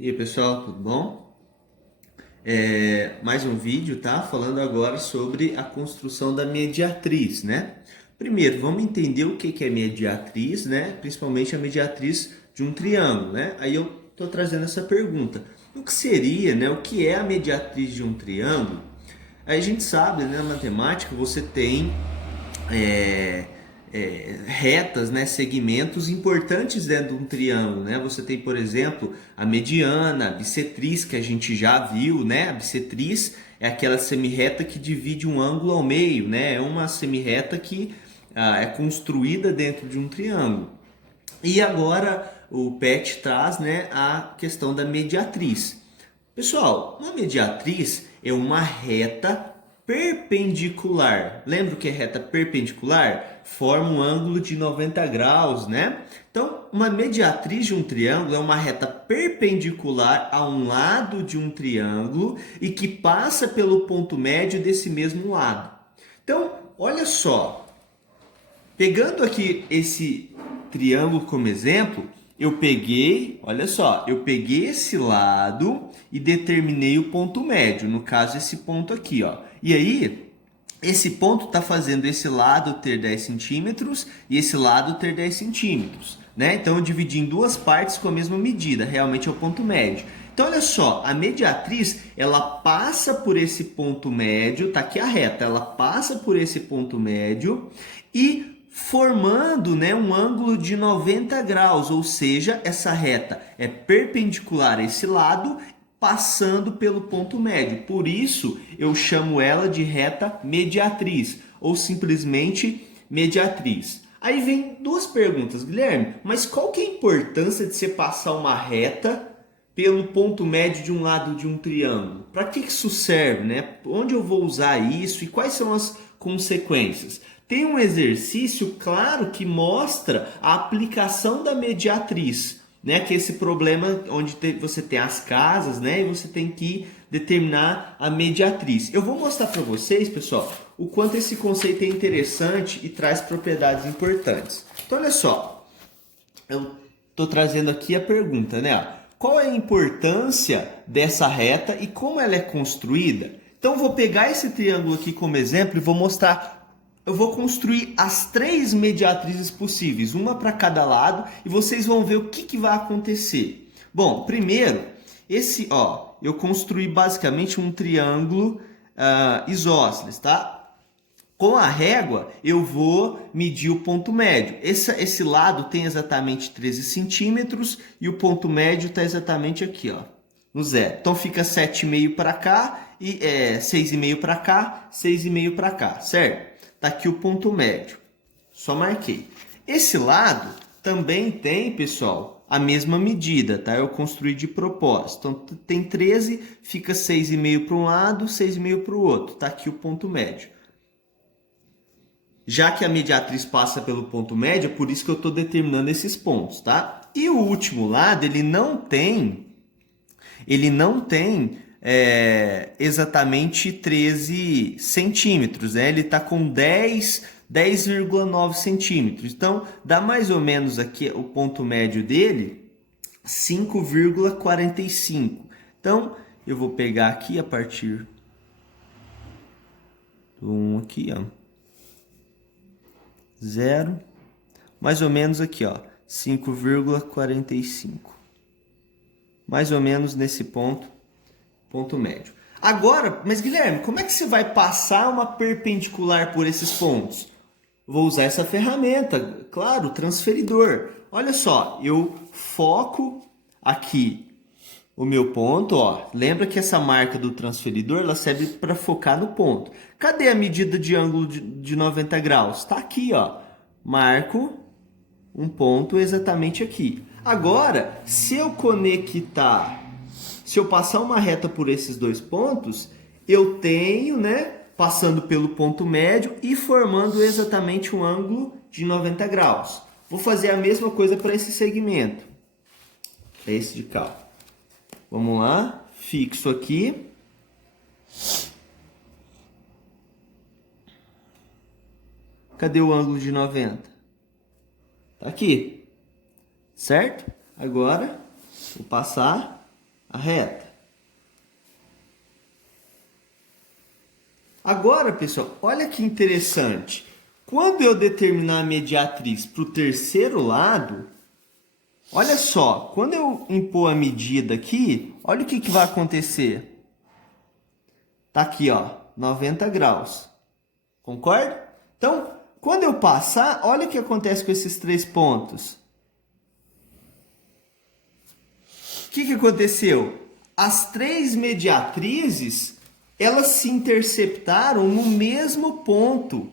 E aí, pessoal, tudo bom? Mais um vídeo, tá? Falando agora sobre a construção da mediatriz, né? Primeiro, vamos entender o que é mediatriz, né? Principalmente a mediatriz de um triângulo, né? Aí eu tô trazendo essa pergunta. O que seria, né? O que é a mediatriz de um triângulo? Aí a gente sabe, né, na matemática, você tem é, retas, né, segmentos importantes dentro de um triângulo, né? Você tem, por exemplo, a mediana, a bissetriz, que a gente já viu, né? A bissetriz é aquela semirreta que divide um ângulo ao meio, né? É uma semirreta que é construída dentro de um triângulo. E agora o PET traz, né, a questão da mediatriz. Pessoal, uma mediatriz é uma reta perpendicular. Lembra o que é reta perpendicular? Forma um ângulo de 90 graus, né? Então, uma mediatriz de um triângulo é uma reta perpendicular a um lado de um triângulo e que passa pelo ponto médio desse mesmo lado. Então, olha só, pegando aqui esse triângulo como exemplo, eu peguei, olha só, eu peguei esse lado e determinei o ponto médio, no caso esse ponto aqui, ó. E aí, esse ponto está fazendo esse lado ter 10 centímetros e esse lado ter 10 centímetros, né? Então eu dividi em duas partes com a mesma medida, realmente é o ponto médio. Então olha só, a mediatriz, ela passa por esse ponto médio, tá aqui a reta, ela passa por esse ponto médio e formando, né, um ângulo de 90 graus, ou seja, essa reta é perpendicular a esse lado, passando pelo ponto médio. Por isso, eu chamo ela de reta mediatriz, ou simplesmente mediatriz. Aí vem duas perguntas, Guilherme, mas qual que é a importância de você passar uma reta pelo ponto médio de um lado de um triângulo? Para que isso serve, né? Onde eu vou usar isso e quais são as consequências? Tem um exercício claro que mostra a aplicação da mediatriz, né? Que é esse problema onde você tem as casas, né? E você tem que determinar a mediatriz. Eu vou mostrar para vocês, pessoal, o quanto esse conceito é interessante e traz propriedades importantes. Então, olha só, eu estou trazendo aqui a pergunta, né? Qual é a importância dessa reta e como ela é construída? Então, eu vou pegar esse triângulo aqui como exemplo e vou mostrar. Eu vou construir as três mediatrizes possíveis, uma para cada lado, e vocês vão ver o que vai acontecer. Bom, primeiro, eu construí basicamente um triângulo isósceles, tá? Com a régua, eu vou medir o ponto médio. Esse lado tem exatamente 13 centímetros e o ponto médio está exatamente aqui, ó, no zero. Então fica 7,5 para cá e 6,5 para cá, 6,5 para cá, certo? Tá aqui o ponto médio. Só marquei. Esse lado também tem, pessoal, a mesma medida, tá? Eu construí de propósito. Então tem 13, fica 6,5 para um lado, 6,5 para o outro. Tá aqui o ponto médio. Já que a mediatriz passa pelo ponto médio, é por isso que eu estou determinando esses pontos, tá? E o último lado, ele não tem exatamente 13 centímetros, né? Ele está com 10,9 centímetros. Então, dá mais ou menos aqui o ponto médio dele, 5,45. Então, eu vou pegar aqui a partir do 1 aqui, ó. 0, mais ou menos aqui, ó, 5,45. Mais ou menos nesse ponto médio. Agora, mas Guilherme, como é que você vai passar uma perpendicular por esses pontos? Vou usar essa ferramenta, claro, transferidor. Olha só, eu foco aqui o meu ponto, ó. Lembra que essa marca do transferidor, ela serve para focar no ponto. Cadê a medida de ângulo de 90 graus? Está aqui, ó. Marco um ponto exatamente aqui. Agora, se eu passar uma reta por esses dois pontos, eu tenho, né, passando pelo ponto médio e formando exatamente um ângulo de 90 graus. Vou fazer a mesma coisa para esse segmento. É esse de cá. Vamos lá, fixo aqui. Cadê o ângulo de 90? Tá aqui, certo? Agora, vou passar a reta. Agora, pessoal, olha que interessante. Quando eu determinar a mediatriz para o terceiro lado, olha só, quando eu impor a medida aqui, olha o que vai acontecer. Tá aqui, ó, 90 graus. Concorda? Então, quando eu passar, olha o que acontece com esses 3 pontos. O que aconteceu? As 3 mediatrizes, elas se interceptaram no mesmo ponto.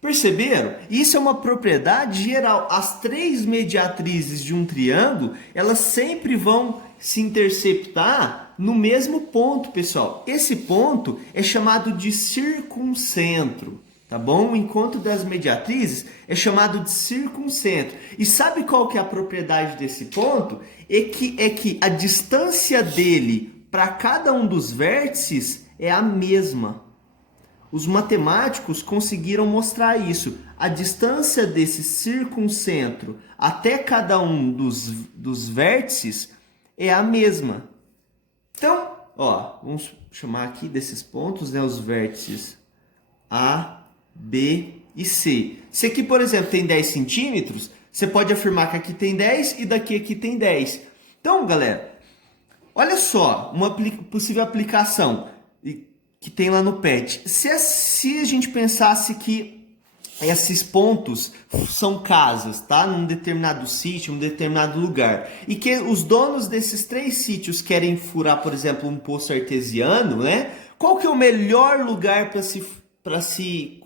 Perceberam? Isso é uma propriedade geral. As 3 mediatrizes de um triângulo, elas sempre vão se interceptar no mesmo ponto, pessoal. Esse ponto é chamado de circuncentro, tá bom? O encontro das mediatrizes é chamado de circuncentro. E sabe qual que é a propriedade desse ponto? É que a distância dele para cada um dos vértices é a mesma. Os matemáticos conseguiram mostrar isso. A distância desse circuncentro até cada um dos vértices é a mesma. Então, ó, vamos chamar aqui desses pontos, né, os vértices A, B e C. Se aqui, por exemplo, tem 10 centímetros, você pode afirmar que aqui tem 10 e daqui aqui tem 10. Então, galera, olha só, uma possível aplicação que tem lá no PET. Se a gente pensasse que esses pontos são casas, tá? Num determinado sítio, num determinado lugar, e que os donos desses 3 sítios querem furar, por exemplo, um poço artesiano, né? Qual que é o melhor lugar para se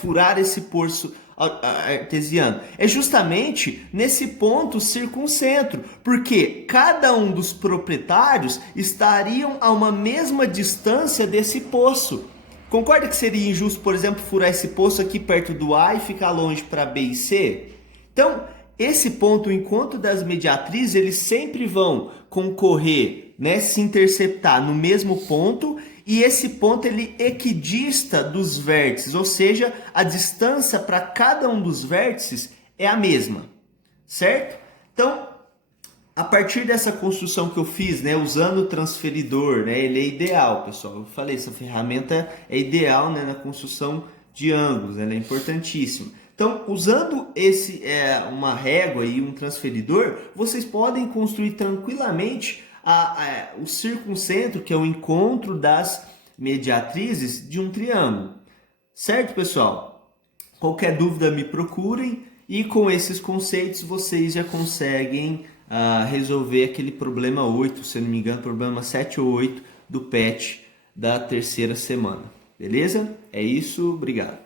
furar esse poço artesiano? É justamente nesse ponto circuncentro, porque cada um dos proprietários estariam a uma mesma distância desse poço. Concorda que seria injusto, por exemplo, furar esse poço aqui perto do A e ficar longe para B e C? Então, esse ponto, o encontro das mediatrizes, eles sempre vão concorrer, né, se interceptar no mesmo ponto, e esse ponto ele equidista dos vértices, ou seja, a distância para cada um dos vértices é a mesma, certo? Então, a partir dessa construção que eu fiz, né, usando o transferidor, né, ele é ideal, pessoal. Eu falei, essa ferramenta é ideal, né, na construção de ângulos, ela é importantíssima. Então, usando uma régua e um transferidor, vocês podem construir tranquilamente o circuncentro, que é o encontro das mediatrizes de um triângulo. Certo, pessoal? Qualquer dúvida me procurem e com esses conceitos vocês já conseguem resolver aquele problema 8, se não me engano, problema 7 ou 8 do PET da terceira semana. Beleza? É isso, obrigado.